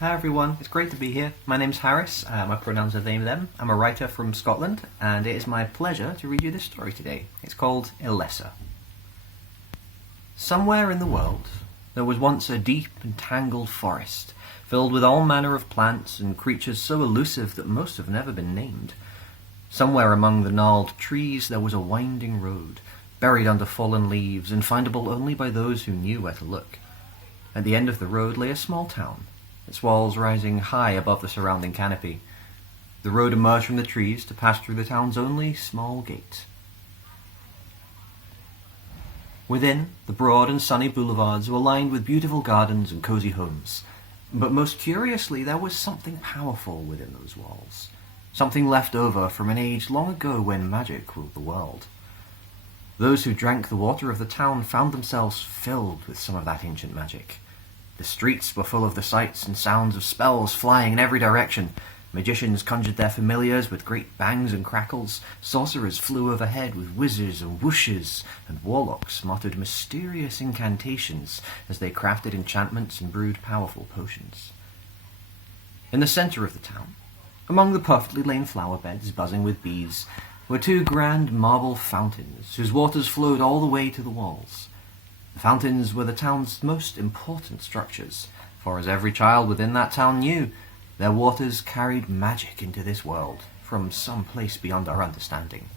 Hi everyone, it's great to be here. My name's Harris, my pronouns are they, them. I'm a writer from Scotland, and it is my pleasure to read you this story today. It's called Elessa. Somewhere in the world, there was once a deep and tangled forest, filled with all manner of plants and creatures so elusive that most have never been named. Somewhere among the gnarled trees there was a winding road, buried under fallen leaves and findable only by those who knew where to look. At the end of the road lay a small town, its walls rising high above the surrounding canopy. The road emerged from the trees to pass through the town's only small gate. Within, the broad and sunny boulevards were lined with beautiful gardens and cosy homes. But most curiously, there was something powerful within those walls. Something left over from an age long ago when magic ruled the world. Those who drank the water of the town found themselves filled with some of that ancient magic. The streets were full of the sights and sounds of spells flying in every direction. Magicians conjured their familiars with great bangs and crackles, sorcerers flew overhead with whizzes and whooshes, and warlocks muttered mysterious incantations as they crafted enchantments and brewed powerful potions. In the centre of the town, among the perfectly lain flower beds buzzing with bees, were two grand marble fountains whose waters flowed all the way to the walls. The fountains were the town's most important structures, for as every child within that town knew, their waters carried magic into this world, from some place beyond our understanding.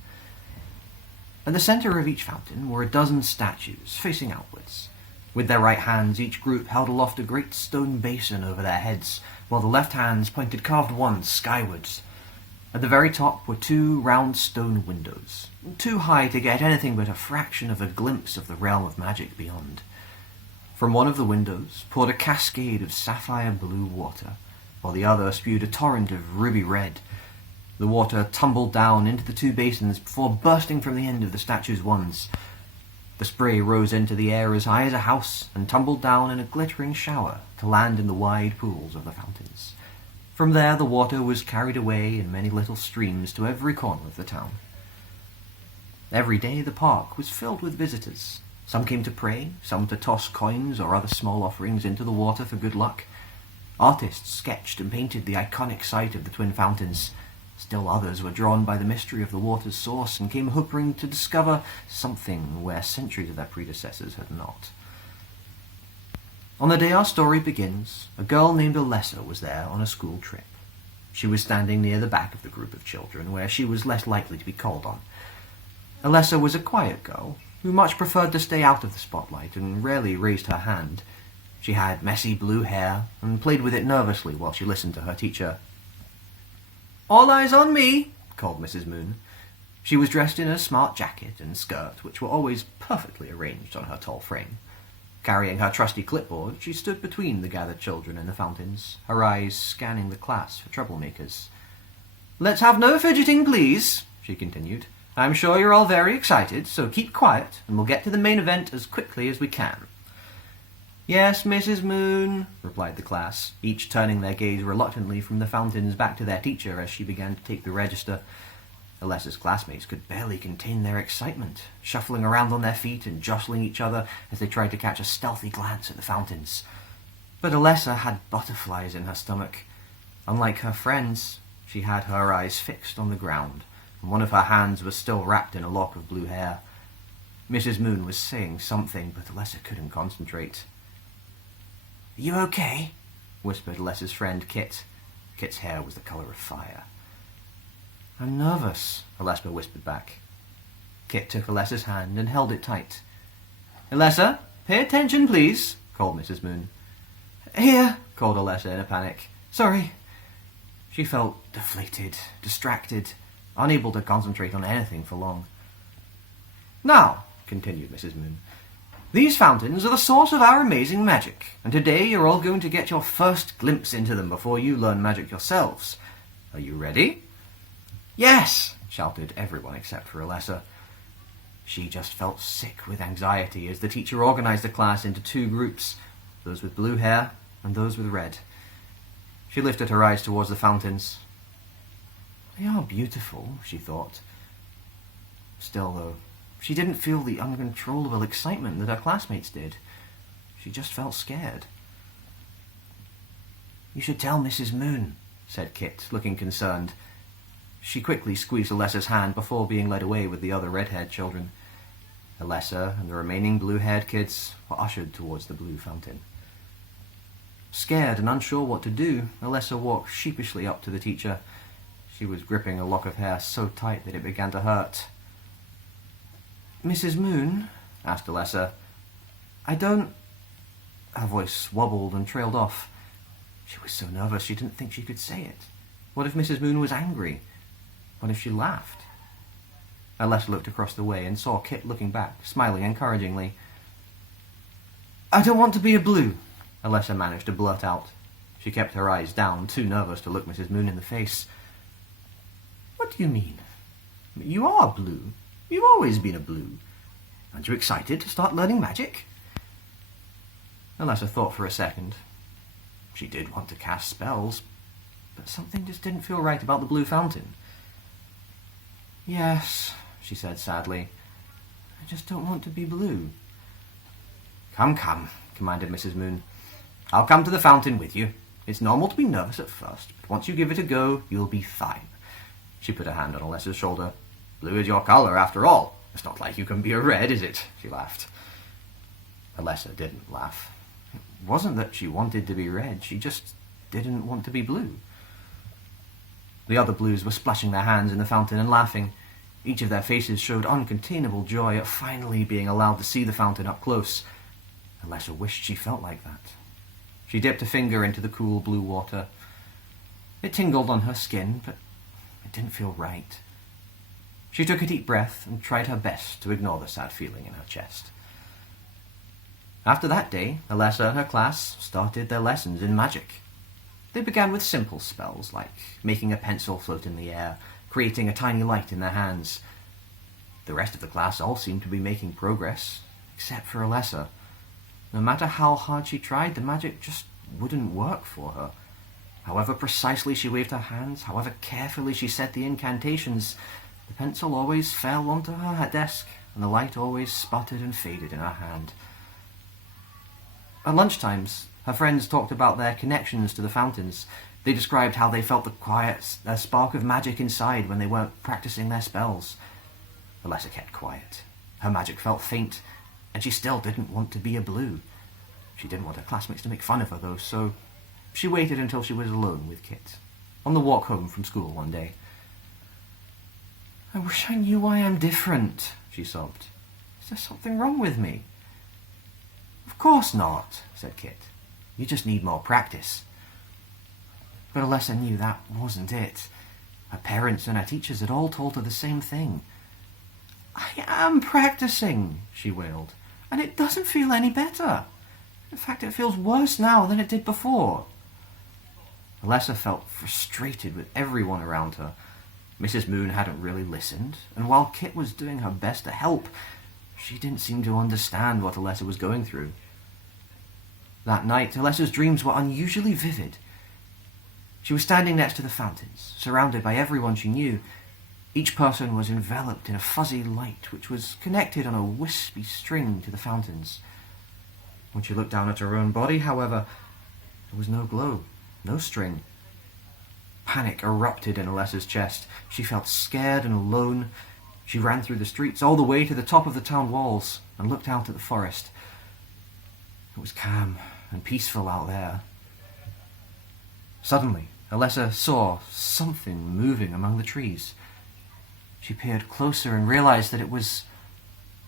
At the centre of each fountain were a dozen statues, facing outwards. With their right hands, each group held aloft a great stone basin over their heads, while the left hands pointed carved wands skywards. At the very top were two round stone windows, too high to get anything but a fraction of a glimpse of the realm of magic beyond. From one of the windows poured a cascade of sapphire blue water, while the other spewed a torrent of ruby red. The water tumbled down into the two basins before bursting from the end of the statue's wands. The spray rose into the air as high as a house and tumbled down in a glittering shower to land in the wide pools of the fountains. From there the water was carried away in many little streams to every corner of the town. Every day the park was filled with visitors. Some came to pray, some to toss coins or other small offerings into the water for good luck. Artists sketched and painted the iconic sight of the twin fountains. Still others were drawn by the mystery of the water's source and came hoping to discover something where centuries of their predecessors had not. On the day our story begins, a girl named Elessa was there on a school trip. She was standing near the back of the group of children, where she was less likely to be called on. Elessa was a quiet girl, who much preferred to stay out of the spotlight and rarely raised her hand. She had messy blue hair and played with it nervously while she listened to her teacher. "All eyes on me," called Mrs. Moon. She was dressed in a smart jacket and skirt, which were always perfectly arranged on her tall frame. Carrying her trusty clipboard, she stood between the gathered children and the fountains, her eyes scanning the class for troublemakers. "Let's have no fidgeting, please," she continued. "I'm sure you're all very excited, so keep quiet, and we'll get to the main event as quickly as we can." "Yes, Mrs. Moon," replied the class, each turning their gaze reluctantly from the fountains back to their teacher as she began to take the register. Alessa's classmates could barely contain their excitement, shuffling around on their feet and jostling each other as they tried to catch a stealthy glance at the fountains. But Elessa had butterflies in her stomach. Unlike her friends, she had her eyes fixed on the ground, and one of her hands was still wrapped in a lock of blue hair. Mrs. Moon was saying something, but Elessa couldn't concentrate. "Are you okay?" whispered Alessa's friend Kit. Kit's hair was the colour of fire. "I'm nervous," Elessa whispered back. Kit took Alessa's hand and held it tight. "Elessa, pay attention, please," called Mrs. Moon. "Here," called Elessa in a panic. "Sorry." She felt deflated, distracted, unable to concentrate on anything for long. "Now," continued Mrs. Moon, "these fountains are the source of our amazing magic, and today you're all going to get your first glimpse into them before you learn magic yourselves. Are you ready?" "Yes!" shouted everyone except for Elessa. She just felt sick with anxiety as the teacher organized the class into two groups, those with blue hair and those with red. She lifted her eyes towards the fountains. "They are beautiful," she thought. Still, though, she didn't feel the uncontrollable excitement that her classmates did. She just felt scared. "You should tell Mrs. Moon," said Kit, looking concerned. She quickly squeezed Alessa's hand before being led away with the other red-haired children. Elessa and the remaining blue-haired kids were ushered towards the blue fountain. Scared and unsure what to do, Elessa walked sheepishly up to the teacher. She was gripping a lock of hair so tight that it began to hurt. "Mrs. Moon?" asked Elessa. "I don't—" Her voice wobbled and trailed off. She was so nervous she didn't think she could say it. What if Mrs. Moon was angry? What if she laughed? Elessa looked across the way and saw Kit looking back, smiling encouragingly. "I don't want to be a blue," Elessa managed to blurt out. She kept her eyes down, too nervous to look Mrs. Moon in the face. "What do you mean? You are blue. You've always been a blue. Aren't you excited to start learning magic?" Elessa thought for a second. She did want to cast spells, but something just didn't feel right about the blue fountain. "Yes," she said sadly. "I just don't want to be blue." Come, commanded Mrs. Moon. "I'll come to the fountain with you. It's normal to be nervous at first, but once you give it a go, you'll be fine." She put a hand on Alessa's shoulder. "Blue is your colour, after all. It's not like you can be a red, is it?" She laughed. Elessa didn't laugh. It wasn't that she wanted to be red, she just didn't want to be blue. The other blues were splashing their hands in the fountain and laughing. Each of their faces showed uncontainable joy at finally being allowed to see the fountain up close. Elessa wished she felt like that. She dipped a finger into the cool blue water. It tingled on her skin, but it didn't feel right. She took a deep breath and tried her best to ignore the sad feeling in her chest. After that day, Elessa and her class started their lessons in magic. They began with simple spells, like making a pencil float in the air, creating a tiny light in their hands. The rest of the class all seemed to be making progress, except for Elessa. No matter how hard she tried, the magic just wouldn't work for her. However precisely she waved her hands, however carefully she said the incantations, the pencil always fell onto her desk, and the light always sputtered and faded in her hand. At lunchtimes, her friends talked about their connections to the fountains. They described how they felt the quiet spark of magic inside when they weren't practicing their spells. Elessa kept quiet. Her magic felt faint, and she still didn't want to be a blue. She didn't want her classmates to make fun of her, though, so she waited until she was alone with Kit, on the walk home from school one day. "I wish I knew why I'm different," she sobbed. "Is there something wrong with me?" "Of course not," said Kit. "You just need more practice." But Elessa knew that wasn't it. Her parents and her teachers had all told her the same thing. "I am practicing," she wailed, "and it doesn't feel any better. In fact, it feels worse now than it did before." Elessa felt frustrated with everyone around her. Mrs. Moon hadn't really listened, and while Kit was doing her best to help, she didn't seem to understand what Elessa was going through. That night, Alessa's dreams were unusually vivid. She was standing next to the fountains, surrounded by everyone she knew. Each person was enveloped in a fuzzy light which was connected on a wispy string to the fountains. When she looked down at her own body, however, there was no glow, no string. Panic erupted in Alessa's chest. She felt scared and alone. She ran through the streets all the way to the top of the town walls and looked out at the forest. It was calm and peaceful out there. Suddenly, Elessa saw something moving among the trees. She peered closer and realized that it was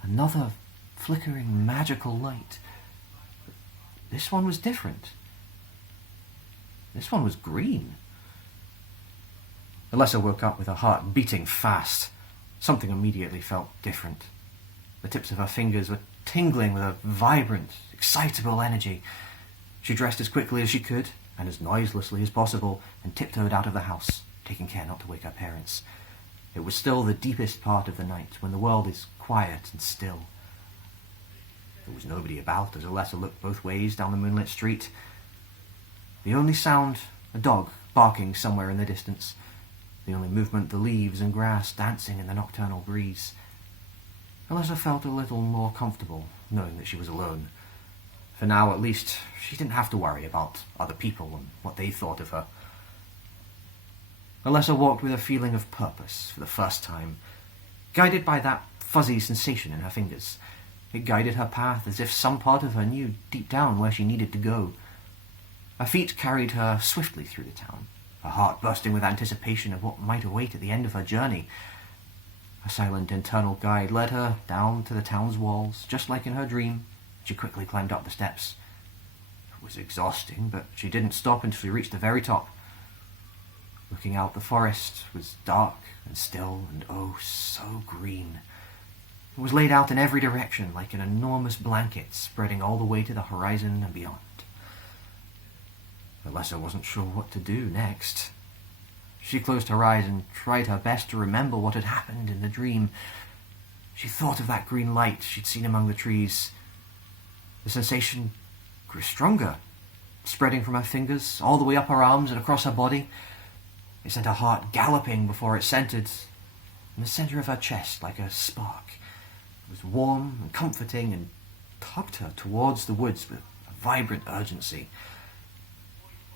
another flickering magical light. This one was different. This one was green. Elessa woke up with her heart beating fast. Something immediately felt different. The tips of her fingers were tingling with a vibrant, excitable energy. She dressed as quickly as she could, and as noiselessly as possible, and tiptoed out of the house, taking care not to wake her parents. It was still the deepest part of the night, when the world is quiet and still. There was nobody about as Elessa looked both ways down the moonlit street. The only sound, a dog barking somewhere in the distance. The only movement, the leaves and grass dancing in the nocturnal breeze. Elessa felt a little more comfortable, knowing that she was alone. For now, at least, she didn't have to worry about other people and what they thought of her. Elessa walked with a feeling of purpose for the first time, guided by that fuzzy sensation in her fingers. It guided her path as if some part of her knew deep down where she needed to go. Her feet carried her swiftly through the town, her heart bursting with anticipation of what might await at the end of her journey. A silent internal guide led her down to the town's walls, just like in her dream. She quickly climbed up the steps. It was exhausting, but she didn't stop until she reached the very top. Looking out, the forest was dark and still and oh, so green. It was laid out in every direction like an enormous blanket spreading all the way to the horizon and beyond. Elessa wasn't sure what to do next. She closed her eyes and tried her best to remember what had happened in the dream. She thought of that green light she'd seen among the trees. The sensation grew stronger, spreading from her fingers all the way up her arms and across her body. It sent her heart galloping before it centered in the center of her chest like a spark. It was warm and comforting and tugged her towards the woods with a vibrant urgency.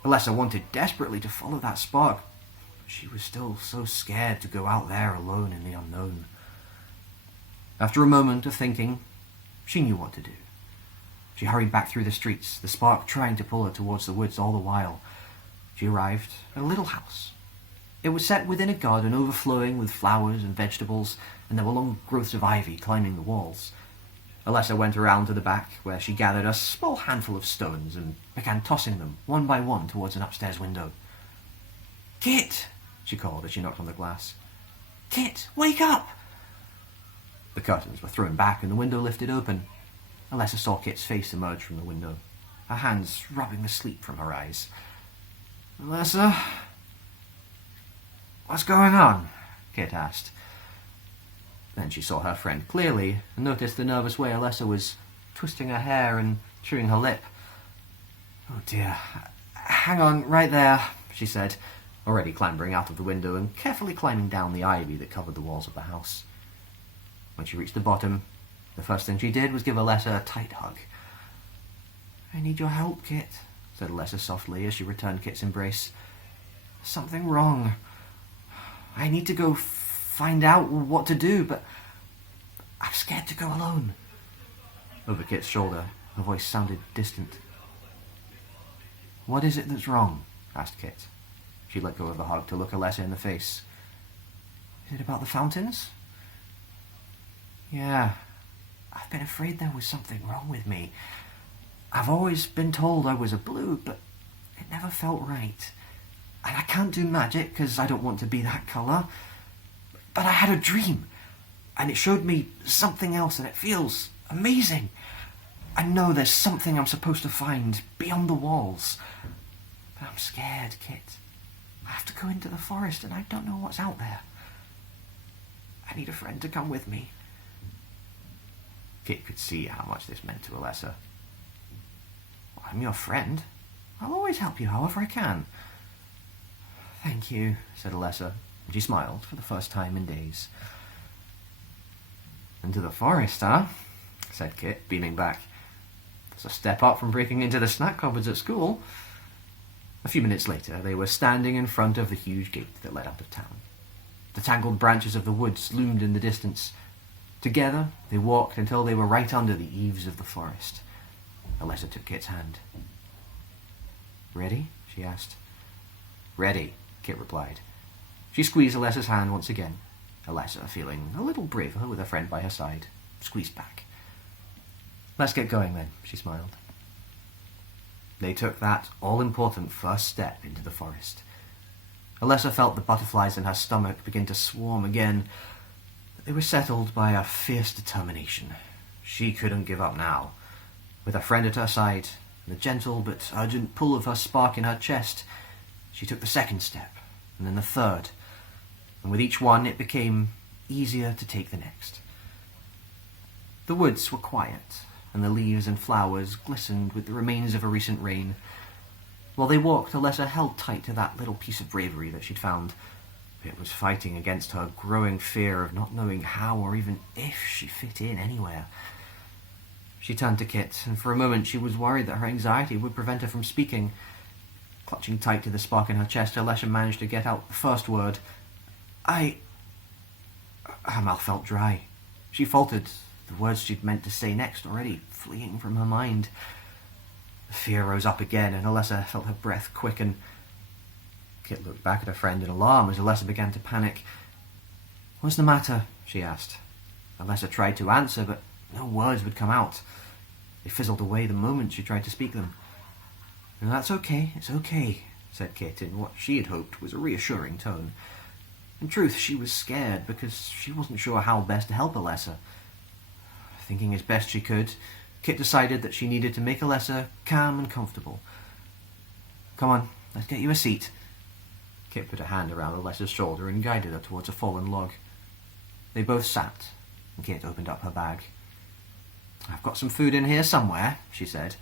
Elessa wanted desperately to follow that spark, but she was still so scared to go out there alone in the unknown. After a moment of thinking, she knew what to do. She hurried back through the streets, the spark trying to pull her towards the woods all the while. She arrived at a little house. It was set within a garden overflowing with flowers and vegetables, and there were long growths of ivy climbing the walls. Elessa went around to the back, where she gathered a small handful of stones and began tossing them one by one towards an upstairs window. "Kit!" she called as she knocked on the glass. "Kit, wake up!" The curtains were thrown back and the window lifted open. Elessa saw Kit's face emerge from the window, her hands rubbing the sleep from her eyes. "Elessa? What's going on?" Kit asked. Then she saw her friend clearly and noticed the nervous way Elessa was twisting her hair and chewing her lip. "Oh dear, hang on right there," she said, already clambering out of the window and carefully climbing down the ivy that covered the walls of the house. When she reached the bottom, the first thing she did was give Elessa a tight hug. "I need your help, Kit," said Elessa softly as she returned Kit's embrace. "There's something wrong. I need to go find out what to do, but I'm scared to go alone." Over Kit's shoulder, her voice sounded distant. "What is it that's wrong?" asked Kit. She let go of the hug to look Elessa in the face. "Is it about the fountains?" "Yeah, I've been afraid there was something wrong with me. I've always been told I was a blue, but it never felt right. And I can't do magic because I don't want to be that colour. But I had a dream, and it showed me something else, and it feels amazing. I know there's something I'm supposed to find beyond the walls. But I'm scared, Kit. I have to go into the forest, and I don't know what's out there. I need a friend to come with me." Kit could see how much this meant to Elessa. "I'm your friend. I'll always help you however I can." "Thank you," said Elessa, and she smiled for the first time in days. "Into the forest, huh?" said Kit, beaming back. "That's a step up from breaking into the snack cupboards at school." A few minutes later, they were standing in front of the huge gate that led out of town. The tangled branches of the woods loomed in the distance. Together, they walked until they were right under the eaves of the forest. Elessa took Kit's hand. "Ready?" she asked. "Ready," Kit replied. She squeezed Alessa's hand once again. Elessa, feeling a little braver with a friend by her side, squeezed back. "Let's get going then," she smiled. They took that all-important first step into the forest. Elessa felt the butterflies in her stomach begin to swarm again, but they were settled by a fierce determination. She couldn't give up now. With her friend at her side, and the gentle but urgent pull of her spark in her chest, she took the second step, and then the third, and with each one it became easier to take the next. The woods were quiet, and the leaves and flowers glistened with the remains of a recent rain. While they walked, Elessa held tight to that little piece of bravery that she'd found. It was fighting against her growing fear of not knowing how or even if she fit in anywhere. She turned to Kit, and for a moment she was worried that her anxiety would prevent her from speaking. Clutching tight to the spark in her chest, Elessa managed to get out the first word. Her mouth felt dry. She faltered, the words she'd meant to say next already fleeing from her mind. The fear rose up again, and Elessa felt her breath quicken. Kit looked back at her friend in alarm as Elessa began to panic. "What's the matter?" she asked. Elessa tried to answer, but no words would come out. They fizzled away the moment she tried to speak them. "No, that's okay, it's okay," said Kit in what she had hoped was a reassuring tone. In truth, she was scared because she wasn't sure how best to help Elessa. Thinking as best she could, Kit decided that she needed to make Elessa calm and comfortable. "Come on, let's get you a seat." Kit put a hand around Alessa's shoulder and guided her towards a fallen log. They both sat, and Kit opened up her bag. "I've got some food in here somewhere," she said.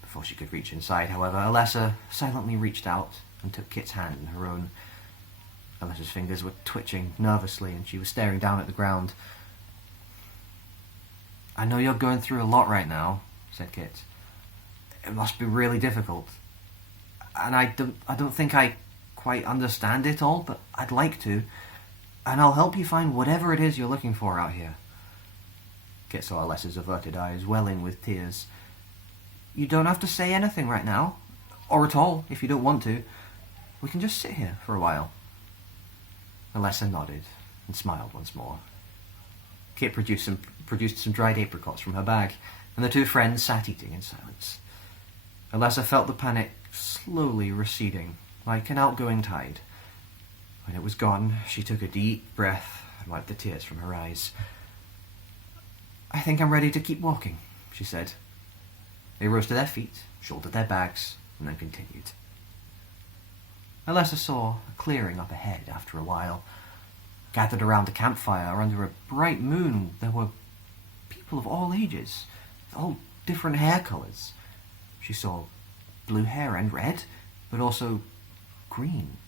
Before she could reach inside, however, Elessa silently reached out and took Kit's hand in her own. Alessa's fingers were twitching nervously, and she was staring down at the ground. "I know you're going through a lot right now," said Kit. "It must be really difficult. And I don't think I quite understand it all, but I'd like to. And I'll help you find whatever it is you're looking for out here." Kit saw Alessa's averted eyes welling with tears. "You don't have to say anything right now, or at all if you don't want to. We can just sit here for a while." Elessa nodded and smiled once more. Kit produced some dried apricots from her bag, and the two friends sat eating in silence. Elessa felt the panic slowly receding, like an outgoing tide. When it was gone, she took a deep breath and wiped the tears from her eyes. "I think I'm ready to keep walking," she said. They rose to their feet, shouldered their bags, and then continued. Elessa saw a clearing up ahead after a while. Gathered around a campfire under a bright moon, there were people of all ages, with all different hair colours. She saw blue hair and red, but also green,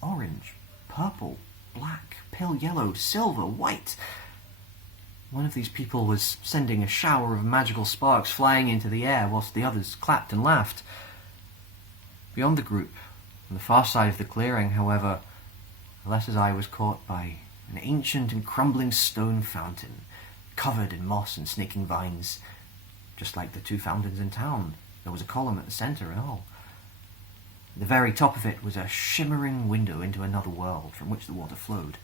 orange, purple, black, pale yellow, silver, white. One of these people was sending a shower of magical sparks flying into the air, whilst the others clapped and laughed. Beyond the group, on the far side of the clearing, however, Alessa's eye was caught by an ancient and crumbling stone fountain, covered in moss and snaking vines. Just like the two fountains in town, there was a column at the centre and all. At the very top of it was a shimmering window into another world from which the water flowed.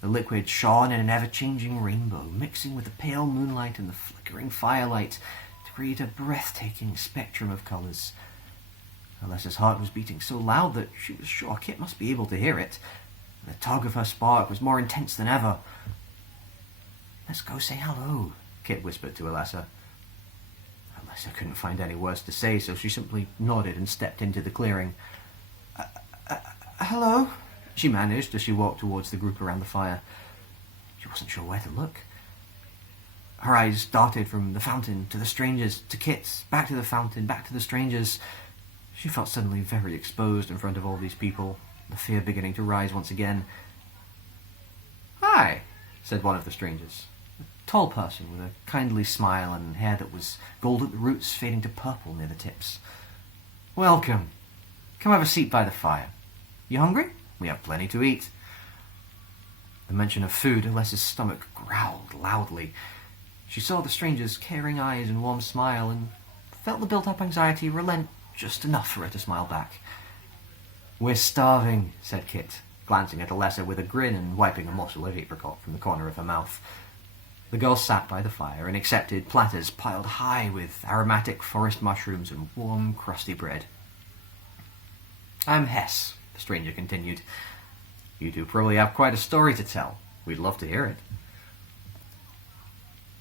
The liquid shone in an ever-changing rainbow, mixing with the pale moonlight and the flickering firelight to create a breathtaking spectrum of colours. Alessa's heart was beating so loud that she was sure Kit must be able to hear it. The tug of her spark was more intense than ever. "Let's go say hello," Kit whispered to Elessa. Elessa couldn't find any words to say, so she simply nodded and stepped into the clearing. "Hello," she managed as she walked towards the group around the fire. She wasn't sure where to look. Her eyes darted from the fountain to the strangers, to Kit, back to the fountain, back to the strangers. She felt suddenly very exposed in front of all these people, the fear beginning to rise once again. "Hi," said one of the strangers, a tall person with a kindly smile and hair that was gold at the roots, fading to purple near the tips. "Welcome. Come have a seat by the fire. You hungry? We have plenty to eat." The mention of food, Alessa's stomach growled loudly. She saw the stranger's caring eyes and warm smile, and felt the built-up anxiety relent just enough for her to smile back. "We're starving," said Kit, glancing at Elessa with a grin and wiping a morsel of apricot from the corner of her mouth. The girl sat by the fire and accepted platters piled high with aromatic forest mushrooms and warm, crusty bread. "I'm Hess," the stranger continued. "You two probably have quite a story to tell. We'd love to hear it."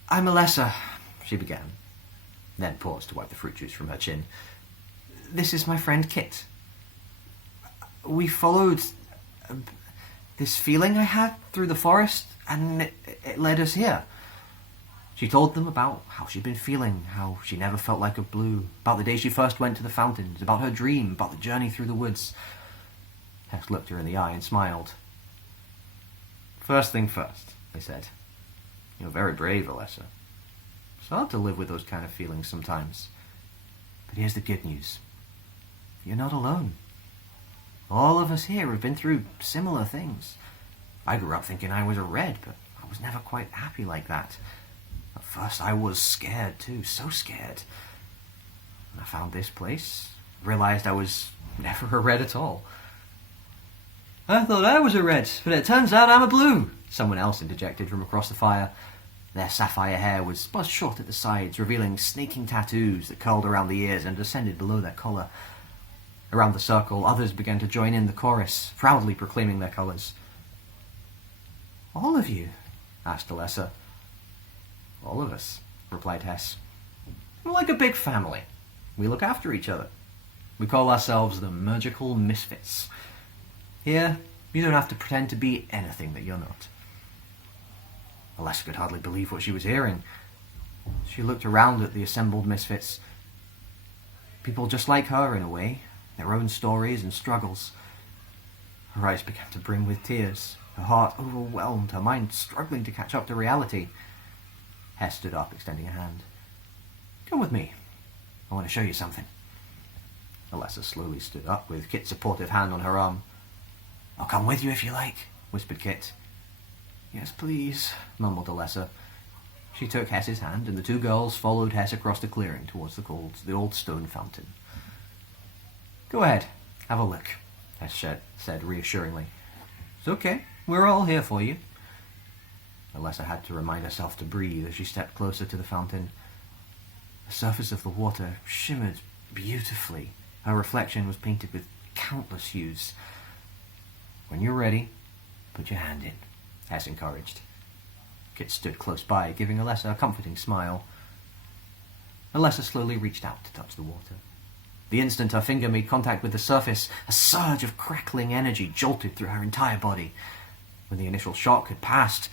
"I'm Elessa," she began, then paused to wipe the fruit juice from her chin. "This is my friend Kit. We followed this feeling I had through the forest, and it led us here." She told them about how she'd been feeling, how she never felt like a blue, about the day she first went to the fountains, about her dream, about the journey through the woods. Hess looked her in the eye and smiled. "First thing first," they said. "You're very brave, Elessa. It's hard to live with those kind of feelings sometimes. But here's the good news. You're not alone. All of us here have been through similar things. I grew up thinking I was a red, but I was never quite happy like that. At first I was scared too, so scared. When I found this place, realized I was never a red at all. I thought I was a red, but it turns out I'm a blue, someone else interjected from across the fire. Their sapphire hair was buzzed short at the sides, revealing snaking tattoos that curled around the ears and descended below their collar. Around the circle, others began to join in the chorus, proudly proclaiming their colours. All of you? Asked Elessa. All of us, replied Hess. We're like a big family. We look after each other. We call ourselves the Magical Misfits. Here, you don't have to pretend to be anything that you're not. Elessa could hardly believe what she was hearing. She looked around at the assembled misfits. People just like her, in a way, their own stories and struggles. Her eyes began to brim with tears, her heart overwhelmed, her mind struggling to catch up to reality. Hess stood up, extending a hand. Come with me. I want to show you something. Elessa slowly stood up, with Kit's supportive hand on her arm. I'll come with you if you like, whispered Kit. Yes, please, mumbled Elessa. She took Hess's hand, and the two girls followed Hess across the clearing towards the old stone fountain. Go ahead, have a look, Hess said reassuringly. It's okay, we're all here for you. Elessa had to remind herself to breathe as she stepped closer to the fountain. The surface of the water shimmered beautifully. Her reflection was painted with countless hues. When you're ready, put your hand in, Hess encouraged. Kit stood close by, giving Elessa a comforting smile. Elessa slowly reached out to touch the water. The instant her finger made contact with the surface, a surge of crackling energy jolted through her entire body. When the initial shock had passed,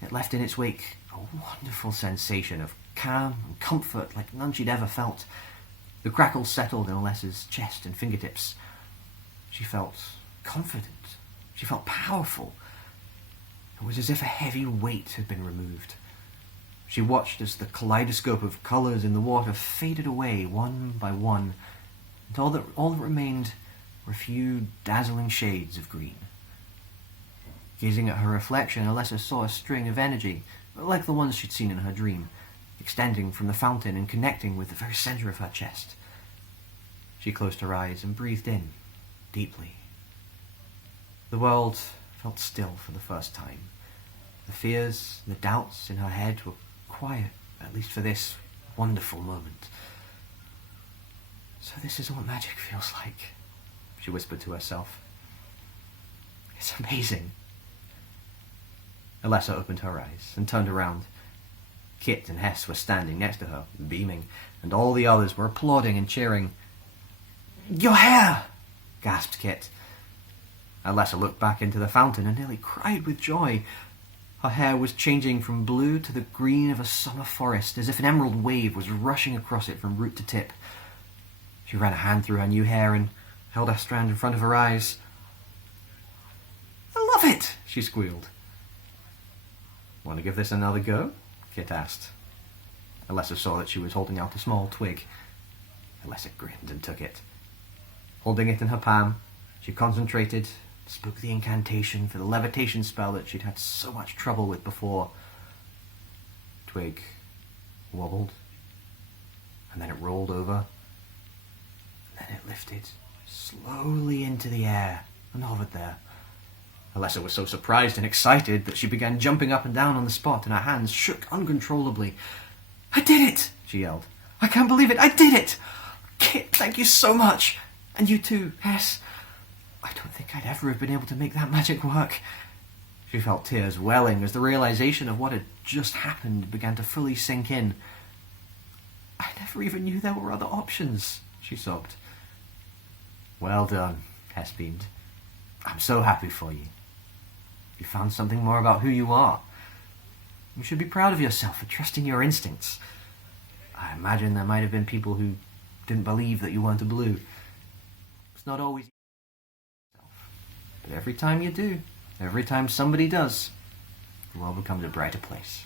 it left in its wake a wonderful sensation of calm and comfort like none she'd ever felt. The crackles settled in Alessa's chest and fingertips. She felt confident. She felt powerful. It was as if a heavy weight had been removed. She watched as the kaleidoscope of colours in the water faded away one by one, until all that remained were a few dazzling shades of green. Gazing at her reflection, Elessa saw a string of energy, like the ones she'd seen in her dream, extending from the fountain and connecting with the very centre of her chest. She closed her eyes and breathed in, deeply. The world felt still for the first time. The fears, the doubts in her head were quiet, at least for this wonderful moment. So this is what magic feels like, she whispered to herself. It's amazing. Elessa opened her eyes and turned around. Kit and Hess were standing next to her, beaming, and all the others were applauding and cheering. Your hair! Gasped Kit. Elessa looked back into the fountain and nearly cried with joy. Her hair was changing from blue to the green of a summer forest, as if an emerald wave was rushing across it from root to tip. She ran a hand through her new hair and held her strand in front of her eyes. I love it, she squealed. Want to give this another go? Kit asked. Elessa saw that she was holding out a small twig. Elessa grinned and took it. Holding it in her palm, she concentrated, spoke the incantation for the levitation spell that she'd had so much trouble with before. Twig wobbled, and then it rolled over, and then it lifted slowly into the air and hovered there. Elessa was so surprised and excited that she began jumping up and down on the spot, and her hands shook uncontrollably. I did it! She yelled. I can't believe it! I did it! Kit, thank you so much! And you too, Hess. I don't think I'd ever have been able to make that magic work. She felt tears welling as the realization of what had just happened began to fully sink in. I never even knew there were other options, she sobbed. Well done, Hess beamed. I'm so happy for you. You found something more about who you are. You should be proud of yourself for trusting your instincts. I imagine there might have been people who didn't believe that you weren't a blue. It's not always easy. But every time you do, every time somebody does, the world becomes a brighter place.